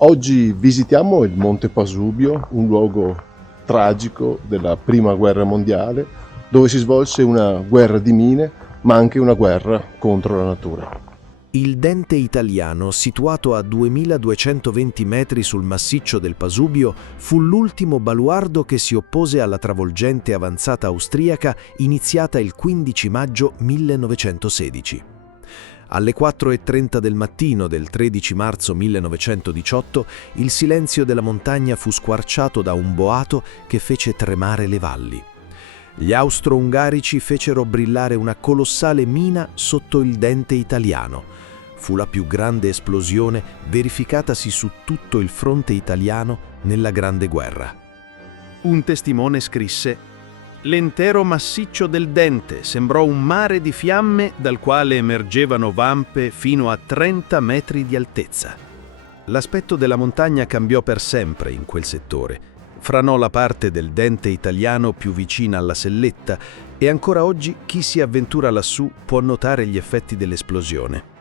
Oggi visitiamo il Monte Pasubio, un luogo tragico della Prima Guerra Mondiale, dove si svolse una guerra di mine, ma anche una guerra contro la natura. Il Dente Italiano, situato a 2220 metri sul massiccio del Pasubio, fu l'ultimo baluardo che si oppose alla travolgente avanzata austriaca iniziata il 15 maggio 1916. Alle 4:30 del mattino del 13 marzo 1918, il silenzio della montagna fu squarciato da un boato che fece tremare le valli. Gli austro-ungarici fecero brillare una colossale mina sotto il Dente Italiano. Fu la più grande esplosione verificatasi su tutto il fronte italiano nella Grande Guerra. Un testimone scrisse: «L'intero massiccio del Dente sembrò un mare di fiamme dal quale emergevano vampe fino a 30 metri di altezza». L'aspetto della montagna cambiò per sempre in quel settore. Franò la parte del Dente Italiano più vicina alla Selletta e ancora oggi chi si avventura lassù può notare gli effetti dell'esplosione.